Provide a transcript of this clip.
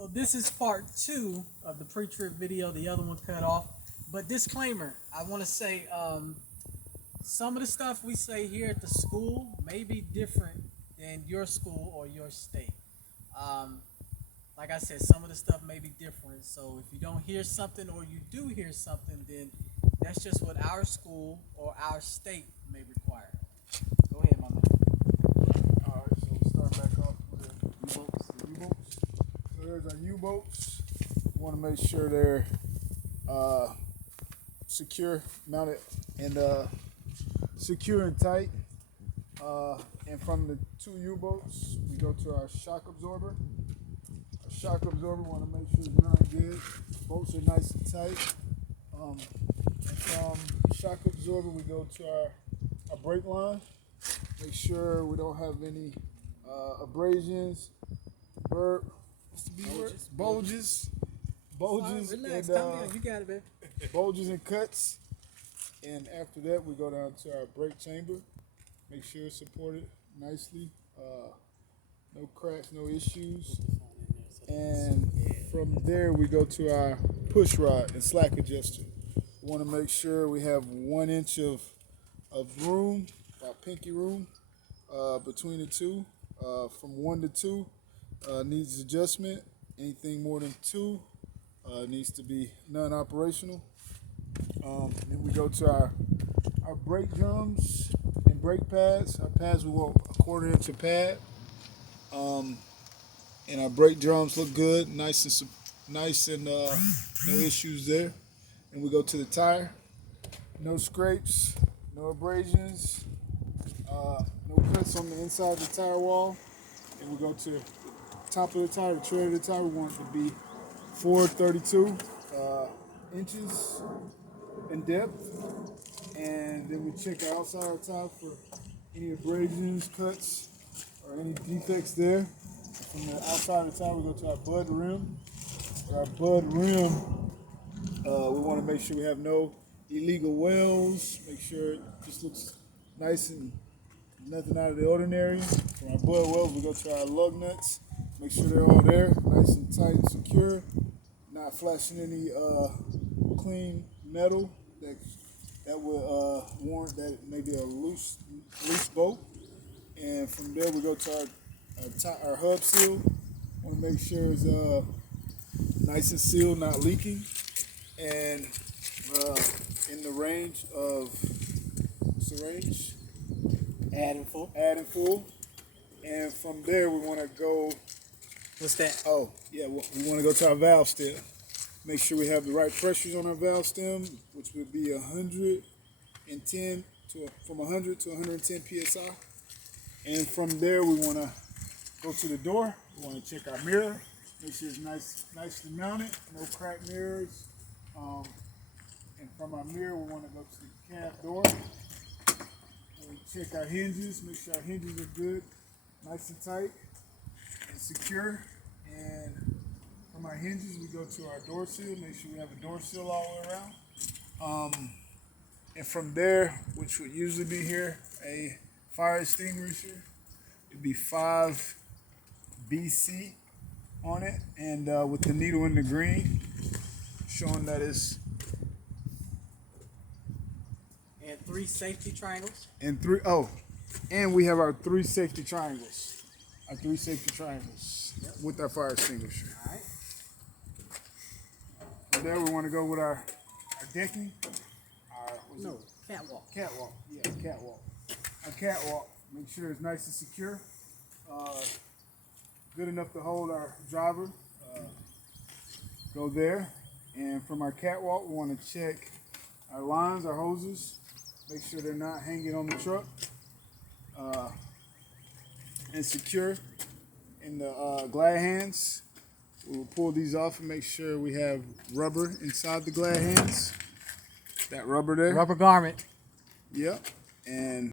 So this is part 2 of the pre-trip video. The other one cut off. But disclaimer, I want to say some of the stuff we say here at the school may be different than your school or your state. Like I said, some of the stuff may be different. So if you don't hear something or you do hear something, then that's just what our school or our state may require. Go ahead, my man. Alright, so we'll start back off with the U-boats. So there's our U-boats. We want to make sure they're secure, mounted, and secure and tight. And from the 2 U-boats, we go to our shock absorber. Our shock absorber, want to make sure it's mounted good. Bolts are nice and tight. And from shock absorber, we go to our brake line. Make sure we don't have any abrasions, bulges, Relax, and calm down. You got it, baby. bulges and cuts. And after that, we go down to our brake chamber. Make sure it's supported nicely. No cracks, no issues. And from there, we go to our push rod and slack adjuster. We want to make sure we have 1 inch of room, about pinky room, between the two. From 1 to 2 needs adjustment. Anything more than 2 needs to be non-operational. Then we go to our brake drums and brake pads. Our pads, we want a 1/4 inch of pad. And our brake drums look good, nice and no issues there. And we go to the tire. No scrapes, no abrasions, no cuts on the inside of the tire wall. And we go to the top of the tire, the tread of the tire. We want it to be 432 inches in depth. And then we check our outside of the tire for any abrasions, cuts, or any defects there. From the outside of the tire, we go to our bud rim. Our bud rim, we want to make sure we have no illegal wells. Make sure it just looks nice and nothing out of the ordinary. From our bud wells, we go to our lug nuts. Make sure they're all there, nice and tight and secure. Not flashing any clean metal that would warrant that it may be a loose bolt. And from there, we go to our hub seal. Want to make sure it's nice and sealed, not leaking, and in the range of, what's the range? Adding full. And from there, we want to go. What's that? Oh, yeah, we want to go to our valve stem. Make sure we have the right pressures on our valve stem, which would be 110 from 100 to 110 psi. And from there, we want to go to the door. We want to check our mirror. Make sure it's nicely mounted, no cracked mirrors. And from our mirror, we want to go to the cab door. We check our hinges. Make sure our hinges are good, nice and tight and secure. And from our hinges, we go to our door seal. Make sure we have a door seal all the way around. And from there, which would usually be here, a fire extinguisher. It'd be 5 BC on it, and with the needle in the green, showing that it's. And 3 safety triangles. And we have our 3 safety triangles. Our 3 safety triangles with our fire extinguisher. All right. From there, we want to go with our decking. Catwalk. Catwalk. Yeah, catwalk. Our catwalk. Make sure it's nice and secure. Good enough to hold our driver. Go there. And from our catwalk, we want to check our lines, our hoses. Make sure they're not hanging on the truck. And secure in the glad hands. We'll pull these off and make sure we have rubber inside the glad hands. That rubber there. Rubber garment. Yep. And